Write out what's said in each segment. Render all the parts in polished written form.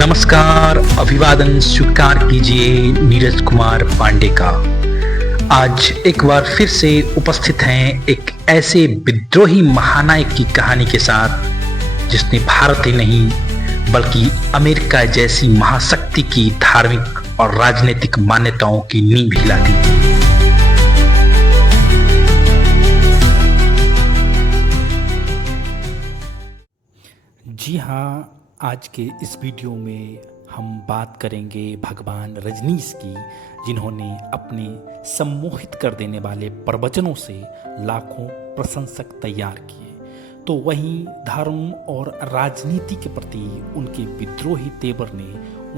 नमस्कार, अभिवादन स्वीकार कीजिए नीरज कुमार पांडे का। आज एक बार फिर से उपस्थित हैं एक ऐसे विद्रोही महानायक की कहानी के साथ जिसने भारत ही नहीं बल्कि अमेरिका जैसी महाशक्ति की धार्मिक और राजनीतिक मान्यताओं की नींव हिला दी। जी हाँ, आज के इस वीडियो में हम बात करेंगे भगवान रजनीश की, जिन्होंने अपने सम्मोहित कर देने वाले प्रवचनों से लाखों प्रशंसक तैयार किए, तो वहीं धर्म और राजनीति के प्रति उनके विद्रोही तेवर ने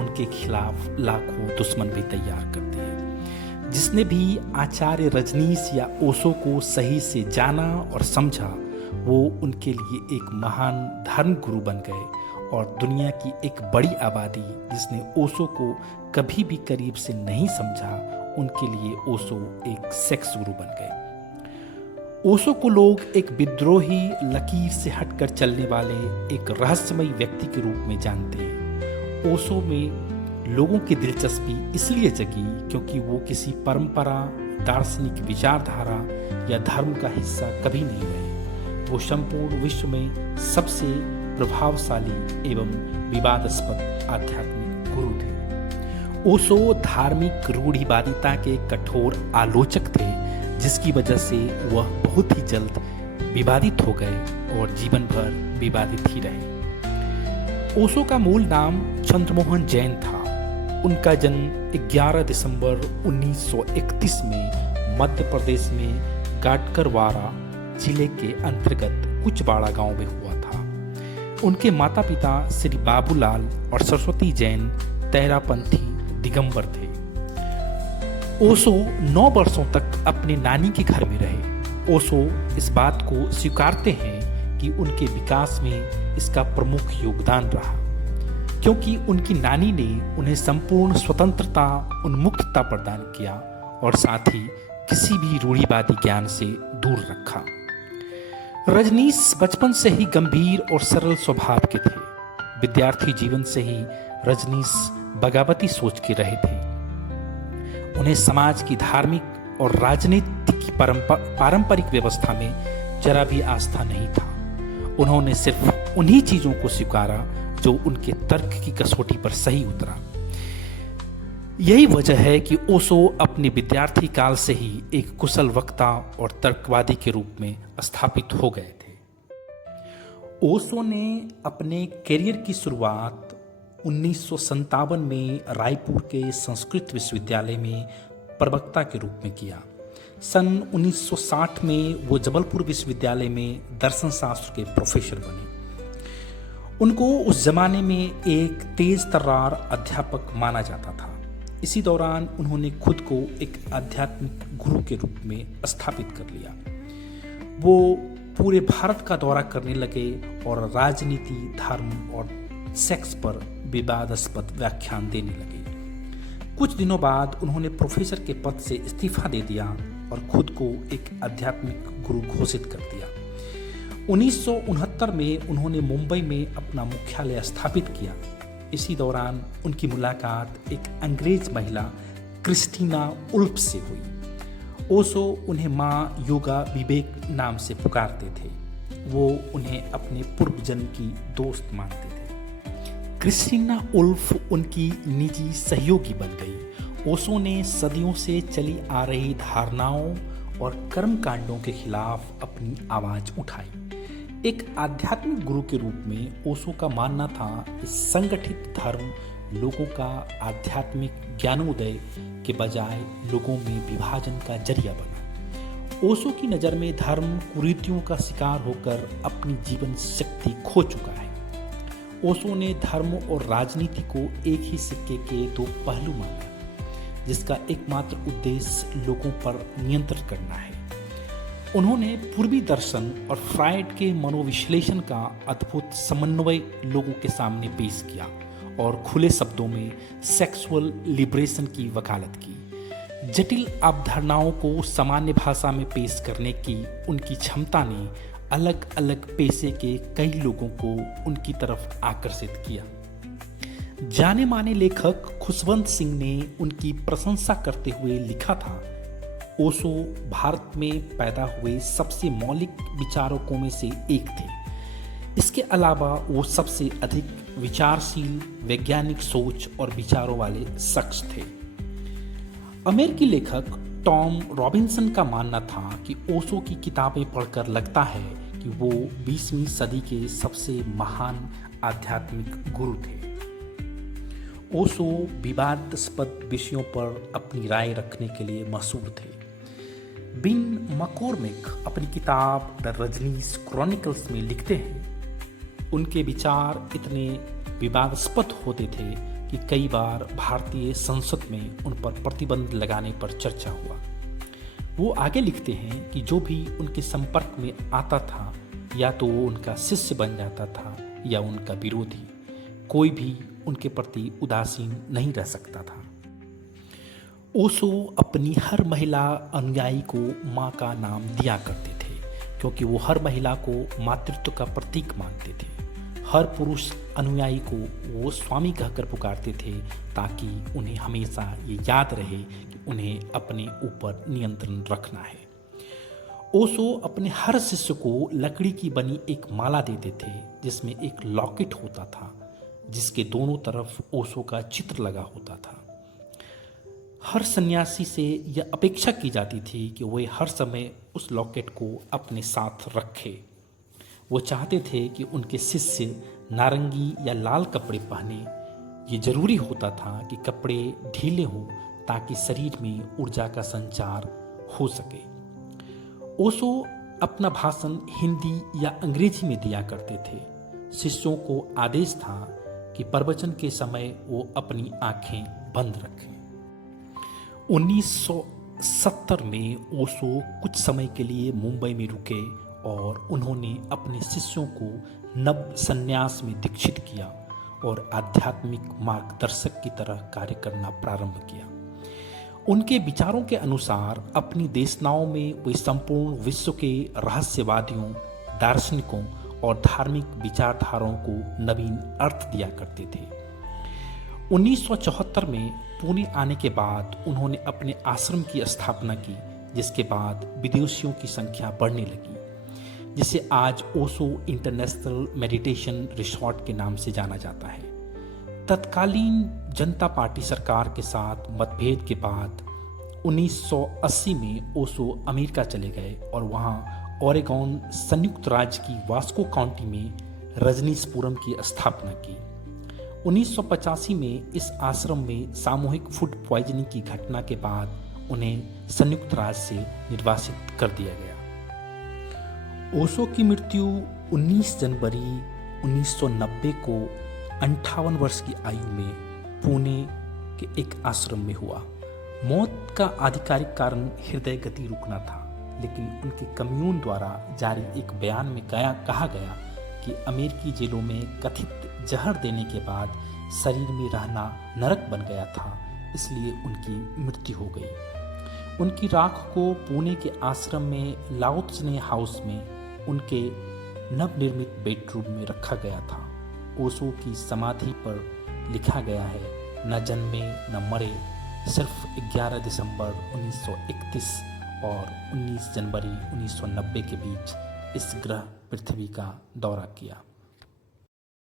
उनके खिलाफ लाखों दुश्मन भी तैयार कर दिए। जिसने भी आचार्य रजनीश या ओशो को सही से जाना और समझा, वो उनके लिए एक महान धर्म गुरु बन गए और दुनिया की एक बड़ी आबादी जिसने ओशो को कभी भी करीब से नहीं समझा, उनके लिए ओशो एक सेक्स गुरु बन गए। ओशो को लोग एक विद्रोही, लकीर से हटकर चलने वाले एक रहस्यमयी व्यक्ति के रूप में जानते हैं। ओशो में लोगों की दिलचस्पी इसलिए जगी क्योंकि वो किसी परंपरा, दार्शनिक विचारधारा या धर्म का हिस्सा कभी नहीं रहे। वो संपूर्ण विश्व में सबसे प्रभावशाली एवं विवादास्पद आध्यात्मिक गुरु थे। ओशो धार्मिक रूढ़िवादिता के कठोर आलोचक थे, जिसकी वजह से वह बहुत ही जल्द विवादित हो गए और जीवन भर विवादित ही रहे। ओशो का मूल नाम चंद्रमोहन जैन था। उनका जन्म 11 दिसंबर 1931 में मध्य प्रदेश में गाटकरवारा जिले के अंतर्गत कुचबाड़ा गांव में हुआ था। उनके माता पिता श्री बाबूलाल और सरस्वती जैन तेरापंथी दिगंबर थे। ओशो 9 वर्षों तक अपने नानी के घर में रहे। ओशो इस बात को स्वीकारते हैं कि उनके विकास में इसका प्रमुख योगदान रहा, क्योंकि उनकी नानी ने उन्हें संपूर्ण स्वतंत्रता, उन्मुक्तता प्रदान किया और साथ ही किसी भी रूढ़िवादी ज्ञान से दूर रखा। रजनीश बचपन से ही गंभीर और सरल स्वभाव के थे। विद्यार्थी जीवन से ही रजनीश बगावती सोच के रहे थे। उन्हें समाज की धार्मिक और राजनीतिक की पारंपरिक व्यवस्था में जरा भी आस्था नहीं था। उन्होंने सिर्फ उन्हीं चीजों को स्वीकारा जो उनके तर्क की कसौटी पर सही उतरा। यही वजह है कि ओशो अपने विद्यार्थी काल से ही एक कुशल वक्ता और तर्कवादी के रूप में स्थापित हो गए थे। ओशो ने अपने करियर की शुरुआत 1957 में रायपुर के संस्कृत विश्वविद्यालय में प्रवक्ता के रूप में किया। सन 1960 में वो जबलपुर विश्वविद्यालय में दर्शन शास्त्र के प्रोफेसर बने। उनको उस जमाने में एक तेज तर्रार अध्यापक माना जाता था। इसी दौरान उन्होंने खुद को एक आध्यात्मिक गुरु के रूप में स्थापित कर लिया। वो पूरे भारत का दौरा करने लगे और राजनीति, धर्म और सेक्स पर विवादास्पद व्याख्यान देने लगे। कुछ दिनों बाद उन्होंने प्रोफेसर के पद से इस्तीफा दे दिया और खुद को एक आध्यात्मिक गुरु घोषित कर दिया। 1969 में उन्होंने मुंबई में अपना मुख्यालय स्थापित किया। इसी दौरान उनकी मुलाकात एक अंग्रेज महिला क्रिस्टीना उल्फ से हुई। ओशो उन्हें माँ योगा विवेक नाम से पुकारते थे। वो उन्हें अपने पूर्व जन्म की दोस्त मानते थे। क्रिस्टीना उल्फ उनकी निजी सहयोगी बन गई। ओशो ने सदियों से चली आ रही धारणाओं और कर्मकांडों के खिलाफ अपनी आवाज उठाई। एक आध्यात्मिक गुरु के रूप में ओशो का मानना था कि संगठित धर्म लोगों का आध्यात्मिक ज्ञानोदय के बजाय लोगों में विभाजन का जरिया बना। ओशो की नज़र में धर्म कुरीतियों का शिकार होकर अपनी जीवन शक्ति खो चुका है। ओशो ने धर्म और राजनीति को एक ही सिक्के के दो पहलू माना, जिसका एकमात्र उद्देश्य लोगों पर नियंत्रण करना है। उन्होंने पूर्वी दर्शन और फ्रायड के मनोविश्लेषण का अद्भुत समन्वय लोगों के सामने पेश किया और खुले शब्दों में सेक्सुअल लिबरेशन की वकालत की। जटिल अवधारणाओं को सामान्य भाषा में पेश करने की उनकी क्षमता ने अलग अलग पेशे के कई लोगों को उनकी तरफ आकर्षित किया। जाने माने लेखक खुशवंत सिंह ने उनकी प्रशंसा करते हुए लिखा था, ओशो भारत में पैदा हुए सबसे मौलिक विचारकों में से एक थे। इसके अलावा वो सबसे अधिक विचारशील, वैज्ञानिक सोच और विचारों वाले शख्स थे। अमेरिकी लेखक टॉम रॉबिन्सन का मानना था कि ओशो की किताबें पढ़कर लगता है कि वो 20वीं सदी के सबसे महान आध्यात्मिक गुरु थे। ओशो विवादास्पद विषयों पर अपनी राय रखने के लिए मशहूर थे। बिन मकॉर्मिक अपनी किताब द रजनीश क्रॉनिकल्स में लिखते हैं, उनके विचार इतने विवादास्पद होते थे कि कई बार भारतीय संसद में उन पर प्रतिबंध लगाने पर चर्चा हुआ। वो आगे लिखते हैं कि जो भी उनके संपर्क में आता था या तो वो उनका शिष्य बन जाता था या उनका विरोधी, कोई भी उनके प्रति उदासीन नहीं रह सकता था। ओशो अपनी हर महिला अनुयायी को माँ का नाम दिया करते थे, क्योंकि वो हर महिला को मातृत्व का प्रतीक मानते थे। हर पुरुष अनुयायी को वो स्वामी कहकर पुकारते थे, ताकि उन्हें हमेशा ये याद रहे कि उन्हें अपने ऊपर नियंत्रण रखना है। ओशो अपने हर शिष्य को लकड़ी की बनी एक माला देते थे, जिसमें एक लॉकेट होता था, जिसके दोनों तरफ ओशो का चित्र लगा होता था। हर सन्यासी से यह अपेक्षा की जाती थी कि वे हर समय उस लॉकेट को अपने साथ रखे। वो चाहते थे कि उनके शिष्य नारंगी या लाल कपड़े पहने। ये जरूरी होता था कि कपड़े ढीले हों ताकि शरीर में ऊर्जा का संचार हो सके। ओशो अपना भाषण हिंदी या अंग्रेजी में दिया करते थे। शिष्यों को आदेश था कि प्रवचन के समय वो अपनी आंखें बंद रखें। 1970 में ओशो कुछ समय के लिए मुंबई में रुके और उन्होंने अपने शिष्यों को नव संन्यास में दीक्षित किया और आध्यात्मिक मार्गदर्शक की तरह कार्य करना प्रारंभ किया। उनके विचारों के अनुसार अपनी देशनाओं में वे संपूर्ण विश्व के रहस्यवादियों, दार्शनिकों और धार्मिक विचारधाराओं को नवीन अर्थ दिया करते थे। 1974 में पुणे आने के बाद उन्होंने अपने आश्रम की स्थापना की, जिसके बाद विदेशियों की संख्या बढ़ने लगी, जिसे आज ओशो इंटरनेशनल मेडिटेशन रिसॉर्ट के नाम से जाना जाता है। तत्कालीन जनता पार्टी सरकार के साथ मतभेद के बाद 1980 में ओशो अमेरिका चले गए और वहां ओरेगॉन संयुक्त राज्य की वास्को काउंटी में रजनीशपुरम की स्थापना की। 1985 में इस आश्रम में सामूहिक फूड पॉइजनिंग की घटना के बाद उन्हें संयुक्त राज्य से निर्वासित कर दिया गया। ओशो की मृत्यु 19 जनवरी 1990 को 58 वर्ष की आयु में पुणे के एक आश्रम में हुआ। मौत का आधिकारिक कारण हृदय गति रुकना था, लेकिन उनके कम्यून द्वारा जारी एक बयान में कहा गया कि अमेरिकी जेलों में कथित जहर देने के बाद शरीर में रहना नरक बन गया था, इसलिए उनकी मृत्यु हो गई। उनकी राख को पुणे के आश्रम में लाओ त्से हाउस में उनके नवनिर्मित बेडरूम में रखा गया था। ओशो की समाधि पर लिखा गया है, न जन्मे न मरे, सिर्फ 11 दिसंबर 1931 और 19 जनवरी 1990 के बीच इस ग्रह पृथ्वी का दौरा किया।